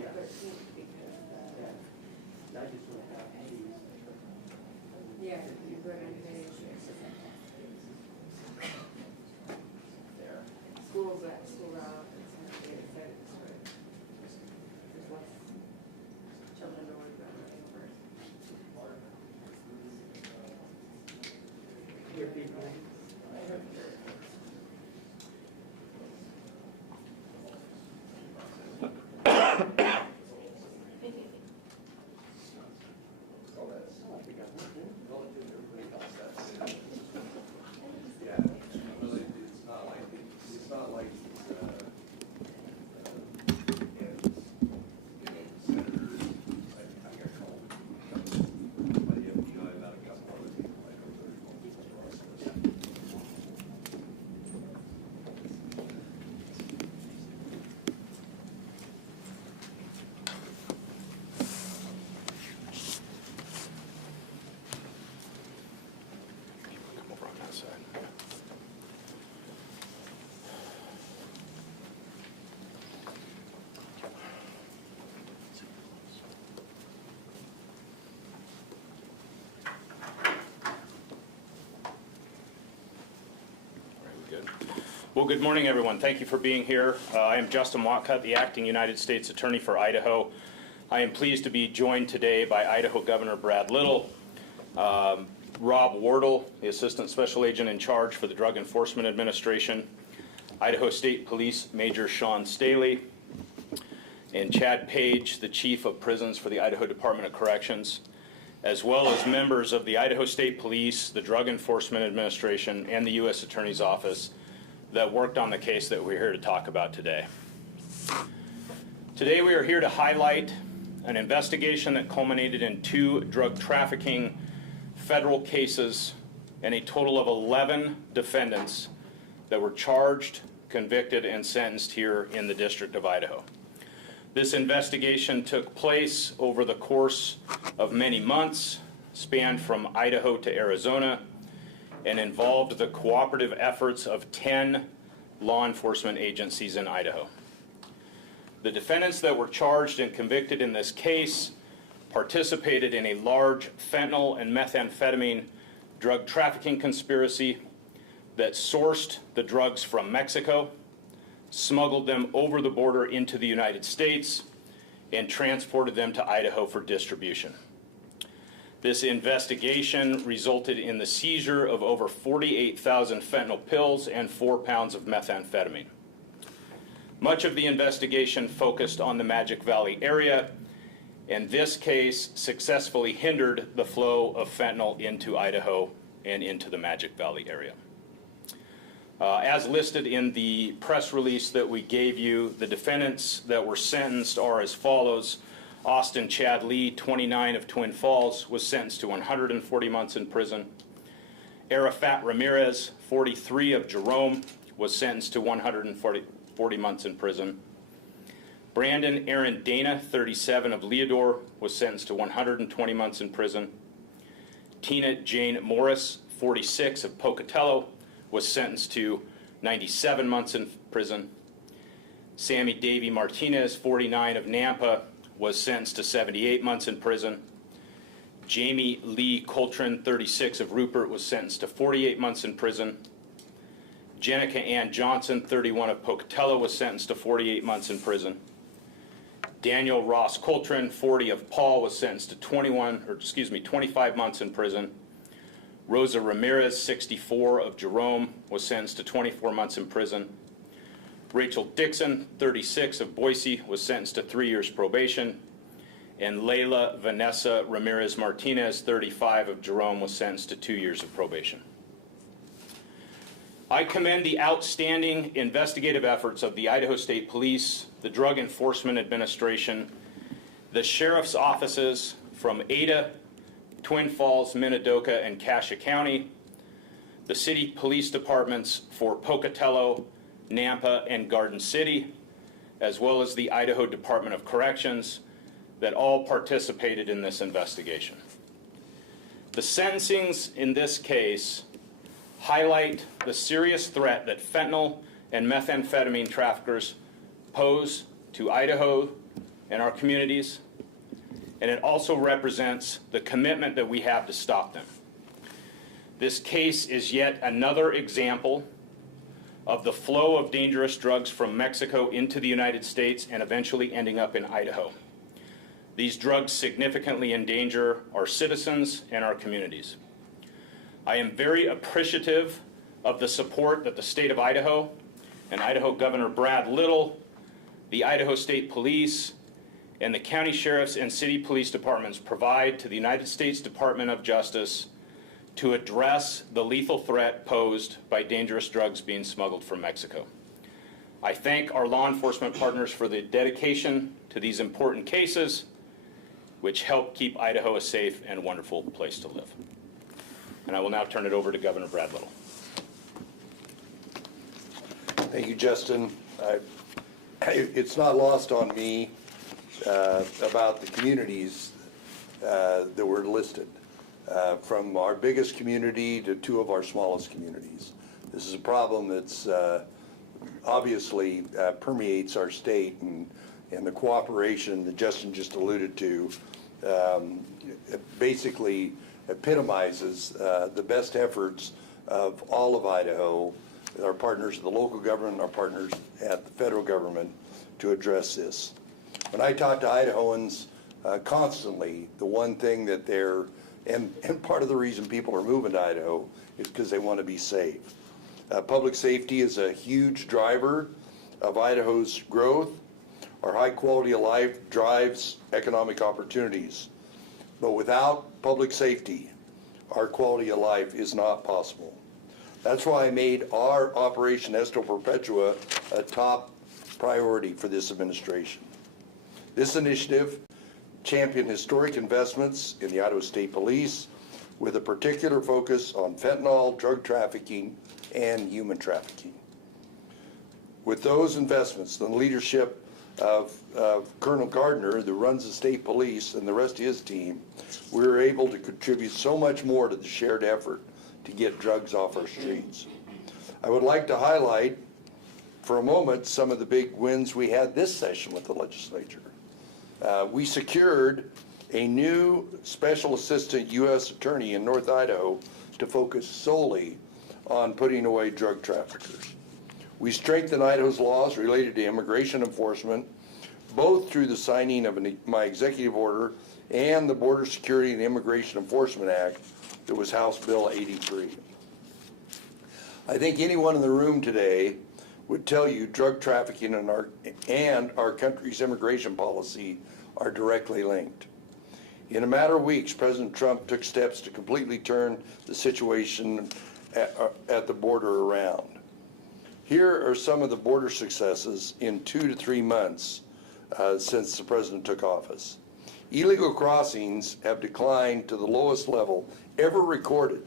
13th because I just want to have these. yeah, you put in page There. schools out and some of the excited district. There's less children to worry about running first. Here, people. Yeah, really, it's not like senators, I got called. But yeah, I've got a couple other people, I know there's one people Come over on that side. Good. Well, good morning, everyone. Thank you for being here. I am Justin Whatcott, the Acting United States Attorney for Idaho. I am pleased to be joined today by Idaho Governor Brad Little, Rob Wardle, the Assistant Special Agent in charge for the Drug Enforcement Administration, Idaho State Police Major Sean Staley, and Chad Page, the Chief of Prisons for the Idaho Department of Corrections, as well as members of the Idaho State Police, the Drug Enforcement Administration, and the U.S. Attorney's Office that worked on the case that we're here to talk about today. Today we are here to highlight an investigation that culminated in 2 drug trafficking federal cases and a total of 11 defendants that were charged, convicted, and sentenced here in the District of Idaho. This investigation took place over the course of many months, spanned from Idaho to Arizona, and involved the cooperative efforts of 10 law enforcement agencies in Idaho. The defendants that were charged and convicted in this case participated in a large fentanyl and methamphetamine drug trafficking conspiracy that sourced the drugs from Mexico, smuggled them over the border into the United States, and transported them to Idaho for distribution. This investigation resulted in the seizure of over 48,000 fentanyl pills and 4 pounds of methamphetamine. Much of the investigation focused on the Magic Valley area, and this case successfully hindered the flow of fentanyl into Idaho and into the Magic Valley area. As listed in the press release that we gave you, the defendants that were sentenced are as follows. Austin Chad Lee, 29 of Twin Falls, was sentenced to 140 months in prison. Arafat Ramirez, 43 of Jerome, was sentenced to 140 months in prison. Brandon Aaron Dana, 37 of Leodore, was sentenced to 120 months in prison. Tina Jane Morris, 46 of Pocatello, was sentenced to 97 months in prison. Sammy Davy Martinez, 49 of Nampa, was sentenced to 78 months in prison. Jamie Lee Coltrane, 36 of Rupert, was sentenced to 48 months in prison. Jenica Ann Johnson, 31 of Pocatello, was sentenced to 48 months in prison. Daniel Ross Coltrane, 40 of Paul, was sentenced to 25 months in prison. Rosa Ramirez, 64 of Jerome, was sentenced to 24 months in prison. Rachel Dixon, 36 of Boise, was sentenced to 3 years probation. And Layla Vanessa Ramirez Martinez, 35 of Jerome, was sentenced to 2 years of probation. I commend the outstanding investigative efforts of the Idaho State Police, the Drug Enforcement Administration, the sheriff's offices from Ada, Twin Falls, Minidoka, and Cassia County, the city police departments for Pocatello, Nampa, and Garden City, as well as the Idaho Department of Corrections, that all participated in this investigation. The sentencings in this case highlight the serious threat that fentanyl and methamphetamine traffickers pose to Idaho in our communities, and it also represents the commitment that we have to stop them. This case is yet another example of the flow of dangerous drugs from Mexico into the United States and eventually ending up in Idaho. These drugs significantly endanger our citizens and our communities. I am very appreciative of the support that the state of Idaho and Idaho Governor Brad Little, the Idaho State Police, and the county sheriffs and city police departments provide to the United States Department of Justice to address the lethal threat posed by dangerous drugs being smuggled from Mexico. I thank our law enforcement partners for the dedication to these important cases, which help keep Idaho a safe and wonderful place to live. And I will now turn it over to Governor Brad Little. Thank you, Justin. It's not lost on me about the communities that were listed, from our biggest community to two of our smallest communities. This is a problem that's obviously permeates our state, and the cooperation that Justin just alluded to basically epitomizes the best efforts of all of Idaho, our partners at the local government, our partners at the federal government, to address this. When I talk to Idahoans constantly, the one thing that they're, and part of the reason people are moving to Idaho is because they want to be safe. Public safety is a huge driver of Idaho's growth. Our high quality of life drives economic opportunities. But without public safety, our quality of life is not possible. That's why I made our Operation Esto Perpetua a top priority for this administration. This initiative championed historic investments in the Idaho State Police with a particular focus on fentanyl, drug trafficking, and human trafficking. With those investments, the leadership of Colonel Gardner, who runs the state police, and the rest of his team, we were able to contribute so much more to the shared effort to get drugs off our streets. I would like to highlight for a moment some of the big wins we had this session with the legislature. We secured a new Special Assistant U.S. Attorney in North Idaho to focus solely on putting away drug traffickers. We strengthened Idaho's laws related to immigration enforcement, both through the signing of my executive order and the Border Security and Immigration Enforcement Act that was House Bill 83. I think anyone in the room today would tell you drug trafficking and our country's immigration policy are directly linked. In a matter of weeks, President Trump took steps to completely turn the situation at the border around. Here are some of the border successes in 2 to 3 months since the president took office. Illegal crossings have declined to the lowest level ever recorded,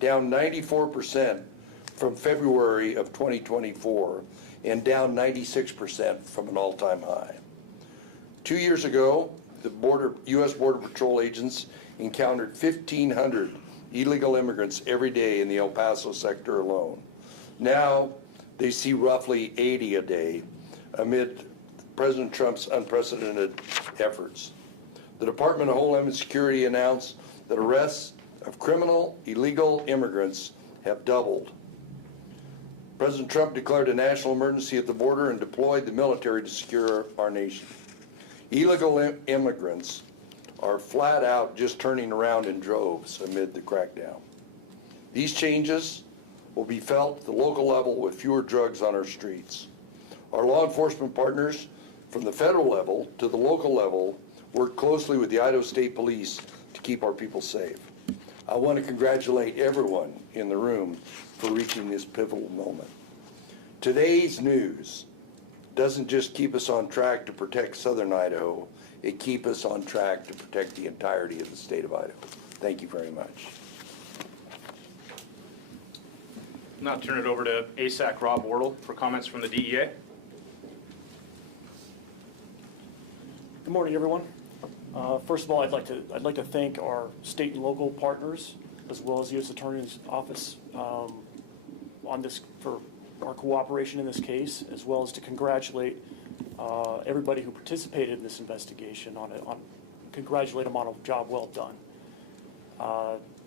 down 94% from February of 2024 and down 96% from an all-time high. 2 years ago, the U.S. Border Patrol agents encountered 1,500 illegal immigrants every day in the El Paso sector alone. Now, they see roughly 80 a day amid President Trump's unprecedented efforts. The Department of Homeland Security announced that arrests of criminal illegal immigrants have doubled. President Trump declared a national emergency at the border and deployed the military to secure our nation. Illegal immigrants are flat out just turning around in droves amid the crackdown. These changes will be felt at the local level with fewer drugs on our streets. Our law enforcement partners from the federal level to the local level work closely with the Idaho State Police to keep our people safe. I want to congratulate everyone in the room for reaching this pivotal moment. Today's news doesn't just keep us on track to protect Southern Idaho, it keeps us on track to protect the entirety of the state of Idaho. Thank you very much. Now turn it over to ASAC Rob Wardle for comments from the DEA. Good morning, everyone. First of all, I'd like to thank our state and local partners, as well as the U.S. Attorney's Office, on this for our cooperation in this case, as well as to congratulate everybody who participated in this investigation congratulate them on a job well done.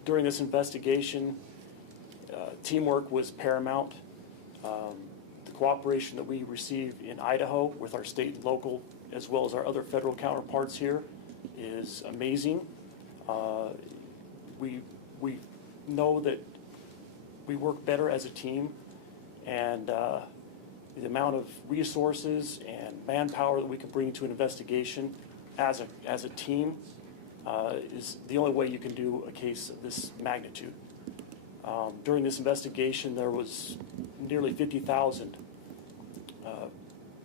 During this investigation, teamwork was paramount. The cooperation that we received in Idaho with our state and local, as well as our other federal counterparts here, is amazing. We know that we work better as a team, and the amount of resources and manpower that we can bring to an investigation as a team is the only way you can do a case of this magnitude. During this investigation, there was nearly 50,000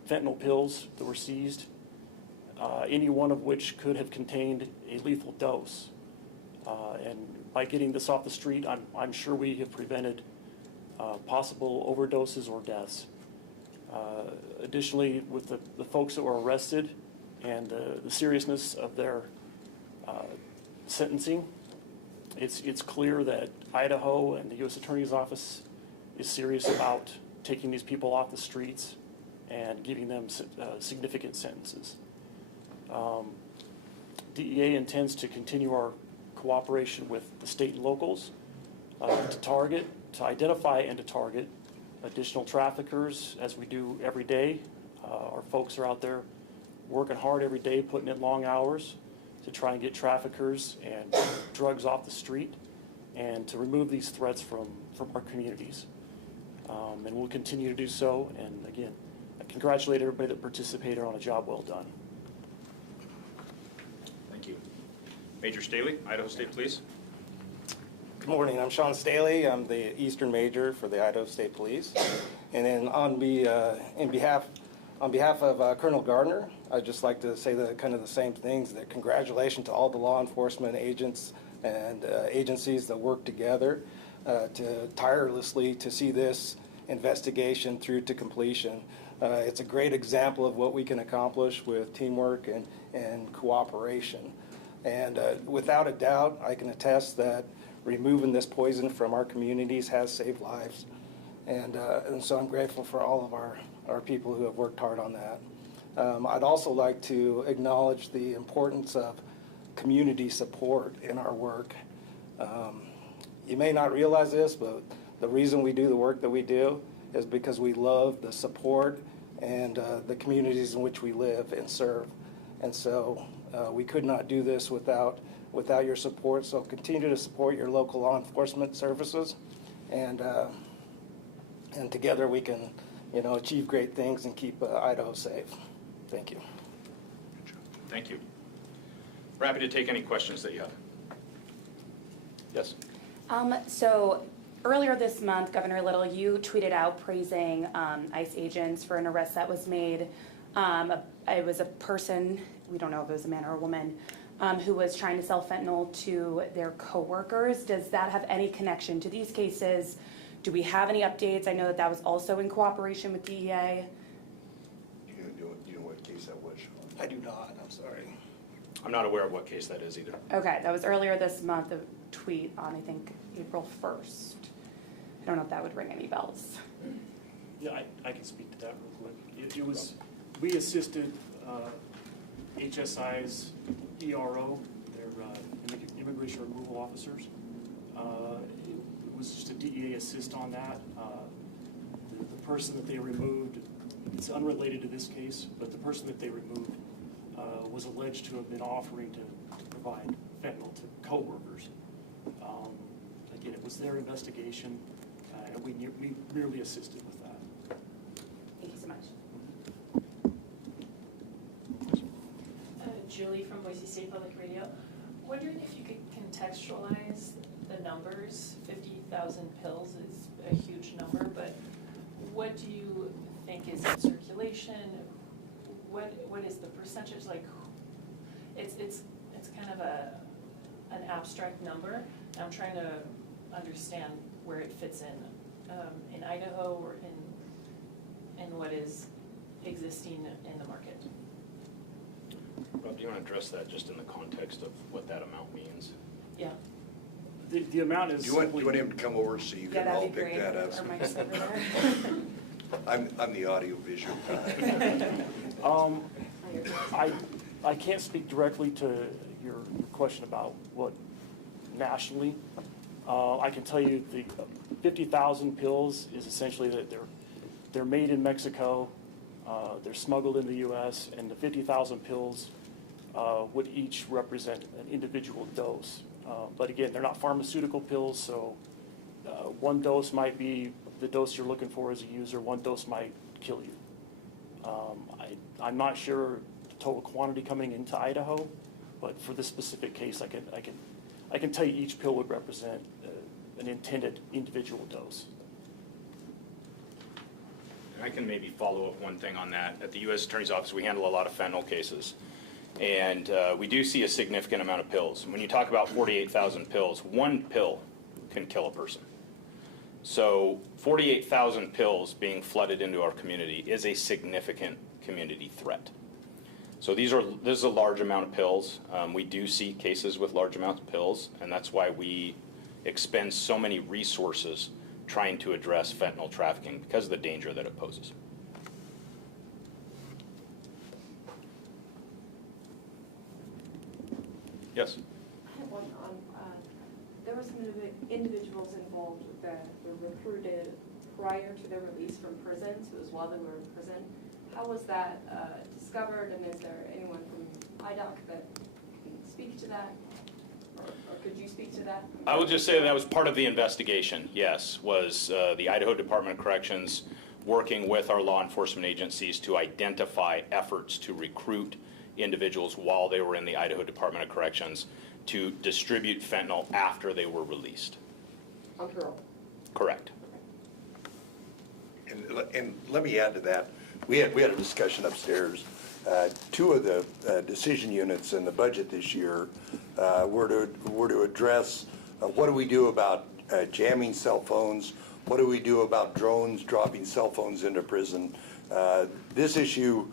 fentanyl pills that were seized, any one of which could have contained a lethal dose. And by getting this off the street, I'm sure we have prevented possible overdoses or deaths. Additionally, with the folks that were arrested and the seriousness of their sentencing, it's clear that Idaho and the U.S. Attorney's Office is serious about taking these people off the streets and giving them significant sentences. DEA intends to continue our cooperation with the state and locals to identify and to target additional traffickers, as we do every day. Our folks are out there working hard every day, putting in long hours to try and get traffickers and drugs off the street and to remove these threats from our communities. And we'll continue to do so. And again, I congratulate everybody that participated on a job well done. Thank you. Major Staley, Idaho State Police. Good morning. I'm Sean Staley. I'm the Eastern Major for the Idaho State Police. And then on behalf of Colonel Gardner, I'd just like to say kind of the same things. That congratulations to all the law enforcement agents and agencies that work together to tirelessly to see this investigation through to completion. It's a great example of what we can accomplish with teamwork and cooperation. And without a doubt, I can attest that removing this poison from our communities has saved lives. And so I'm grateful for all of our people who have worked hard on that. I'd also like to acknowledge the importance of community support in our work. You may not realize this, but the reason we do the work that we do is because we love the support and the communities in which we live and serve. And so we could not do this without your support. So continue to support your local law enforcement services, and together we can, achieve great things and keep Idaho safe. Thank you. Thank you. We're happy to take any questions that you have. Yes. So earlier this month, Governor Little, you tweeted out praising ICE agents for an arrest that was made. It was a person, we don't know if it was a man or a woman, who was trying to sell fentanyl to their coworkers. Does that have any connection to these cases? Do we have any updates? I know that was also in cooperation with DEA. Do you know what case that was, Sean? I do not. I'm sorry. I'm not aware of what case that is either. Okay, that was earlier this month, a tweet on, I think, April 1st. I don't know if that would ring any bells. Yeah, I can speak to that real quick. It was, we assisted HSI's ERO, their immigration removal officers. It was just a DEA assist on that. The person that they removed, it's unrelated to this case, but the person that they removed was alleged to have been offering to provide fentanyl to coworkers. Again, it was their investigation, and we merely assisted with that. Thank you so much. Julie from Boise State Public Radio. Wondering if you could contextualize the numbers. 50,000 pills is a huge number, but what do you think is in circulation? What is the percentage? Like, it's kind of an abstract number. I'm trying to understand where it fits in Idaho or in what is existing in the market. Rob, do you want to address that just in the context of what that amount means? Yeah. The amount is. Do you want him to come over so you can all that'd be pick great. that up? Or Mike's over there. I'm the audio visual guy. I can't speak directly to your question about what nationally. I can tell you the 50,000 pills is essentially that they're made in Mexico, they're smuggled in the U.S., and the 50,000 pills would each represent an individual dose. But again, they're not pharmaceutical pills, so one dose might be the dose you're looking for as a user, one dose might kill you. I'm not sure the total quantity coming into Idaho, but for this specific case, I can tell you each pill would represent an intended individual dose. And I can maybe follow up one thing on that. At the U.S. Attorney's Office, we handle a lot of fentanyl cases. And we do see a significant amount of pills. When you talk about 48,000 pills, one pill can kill a person. So 48,000 pills being flooded into our community is a significant community threat. So this is a large amount of pills. We do see cases with large amounts of pills, and that's why we expend so many resources trying to address fentanyl trafficking because of the danger that it poses. Yes? I have one on, there were some individuals involved that were recruited prior to their release from prison, so it was while they were in prison. How was that discovered, and is there anyone from IDOC that can speak to that? Or could you speak to that? I will just say that was part of the investigation, yes, was the Idaho Department of Corrections working with our law enforcement agencies to identify efforts to recruit individuals while they were in the Idaho Department of Corrections to distribute fentanyl after they were released. On parole? Correct. And let me add to that. We had a discussion upstairs. Two of the decision units in the budget this year were to address what do we do about jamming cell phones, what do we do about drones dropping cell phones into prison. This issue,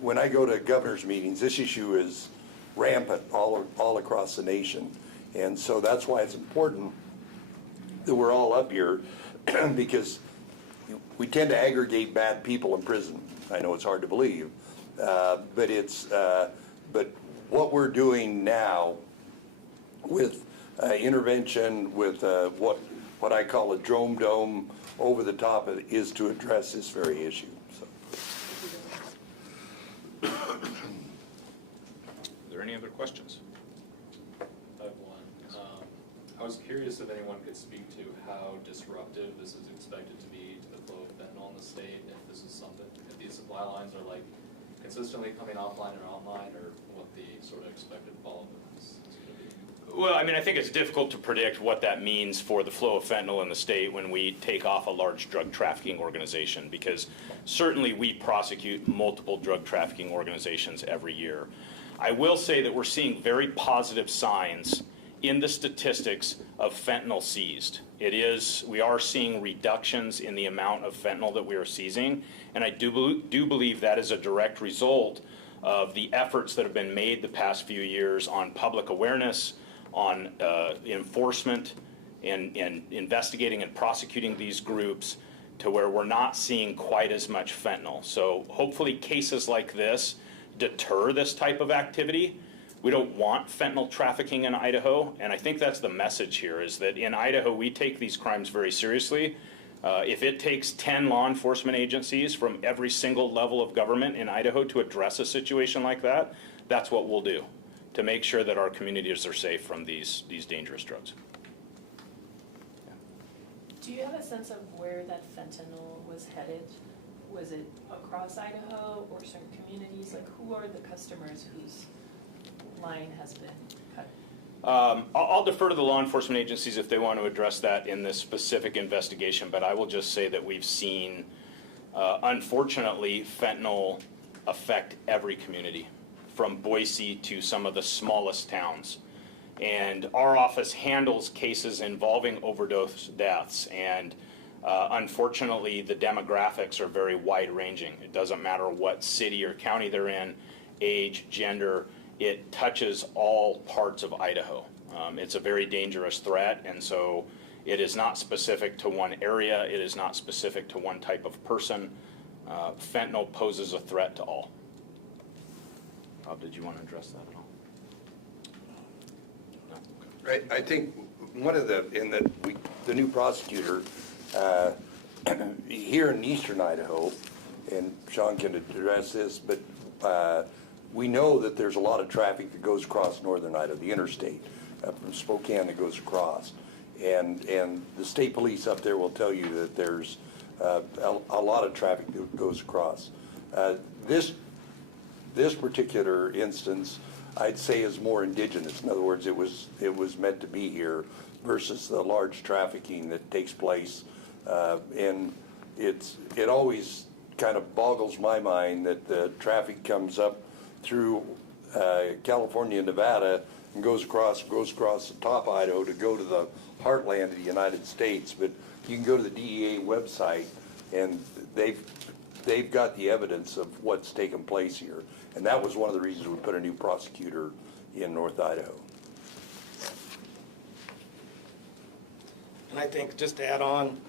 when I go to governor's meetings, this issue is rampant all across the nation. And so that's why it's important that we're all up here because we tend to aggregate bad people in prison. I know it's hard to believe, but what we're doing now with intervention, with what I call a drone dome over the top of it, is to address this very issue. So. Are there any other questions? I have one. I was curious if anyone could speak to how disruptive this is expected to be to the flow of fentanyl in the state, and if this is something, if these supply lines are like consistently coming offline or online, or what the sort of expected follow-up of this is going to be. Well, I mean, I think it's difficult to predict what that means for the flow of fentanyl in the state when we take off a large drug trafficking organization, because certainly we prosecute multiple drug trafficking organizations every year. I will say that we're seeing very positive signs in the statistics of fentanyl seized. We are seeing reductions in the amount of fentanyl that we are seizing, and I do believe that is a direct result of the efforts that have been made the past few years on public awareness, on enforcement, and investigating and prosecuting these groups to where we're not seeing quite as much fentanyl. So hopefully cases like this deter this type of activity. We don't want fentanyl trafficking in Idaho, and I think that's the message here, is that in Idaho we take these crimes very seriously. If it takes 10 law enforcement agencies from every single level of government in Idaho to address a situation like that, that's what we'll do to make sure that our communities are safe from these dangerous drugs. Do you have a sense of where that fentanyl was headed? Was it across Idaho or certain communities? Like, who are the customers whose line has been cut? I'll defer to the law enforcement agencies if they want to address that in this specific investigation, but I will just say that we've seen, unfortunately, fentanyl affect every community, from Boise to some of the smallest towns. And our office handles cases involving overdose deaths, and unfortunately the demographics are very wide-ranging. It doesn't matter what city or county they're in, age, gender, it touches all parts of Idaho. It's a very dangerous threat, and so it is not specific to one area, it is not specific to one type of person. Fentanyl poses a threat to all. Rob, did you want to address that at all? No? I think one of the new prosecutor here in eastern Idaho, and Sean can address this, but we know that there's a lot of traffic that goes across northern Idaho, the interstate from Spokane that goes across. And the state police up there will tell you that there's a lot of traffic that goes across. This particular instance, I'd say, is more indigenous. In other words, it was meant to be here versus the large trafficking that takes place. And it always kind of boggles my mind that the traffic comes up through California, Nevada, and goes across the top of Idaho to go to the heartland of the United States. But you can go to the DEA website, and they've got the evidence of what's taken place here. And that was one of the reasons we put a new prosecutor in North Idaho. And I think just to add on,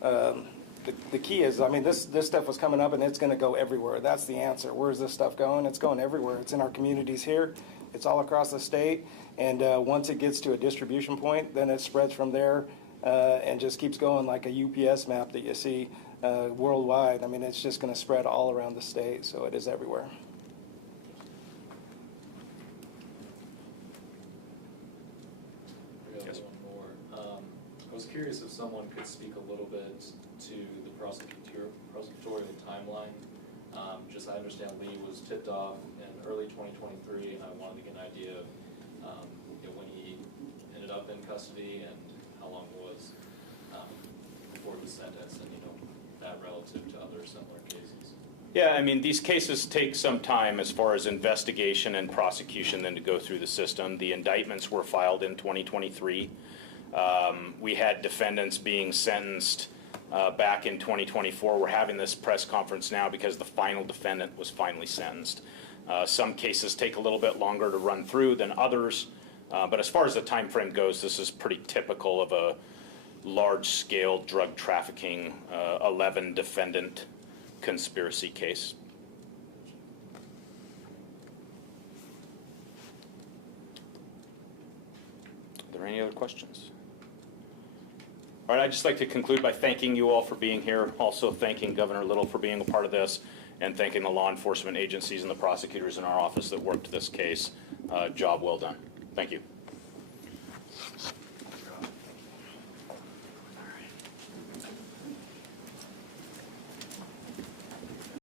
the key is, I mean, this stuff was coming up and it's going to go everywhere. That's the answer. Where's this stuff going? It's going everywhere. It's in our communities here. It's all across the state. And once it gets to a distribution point, then it spreads from there and just keeps going like a UPS map that you see worldwide. I mean, it's just going to spread all around the state, so it is everywhere. We got one more. I was curious if someone could speak a little bit to the prosecutorial timeline. Just I understand Lee was tipped off in early 2023, and I wanted to get an idea of when he ended up in custody and how long it was before he was sentenced, and that relative to other similar cases. Yeah, I mean, these cases take some time as far as investigation and prosecution then to go through the system. The indictments were filed in 2023. We had defendants being sentenced back in 2024. We're having this press conference now because the final defendant was finally sentenced. Some cases take a little bit longer to run through than others, but as far as the time frame goes, this is pretty typical of a large-scale drug trafficking 11 defendant conspiracy case. Are there any other questions? All right, I'd just like to conclude by thanking you all for being here, also thanking Governor Little for being a part of this, and thanking the law enforcement agencies and the prosecutors in our office that worked this case. Job well done. Thank you.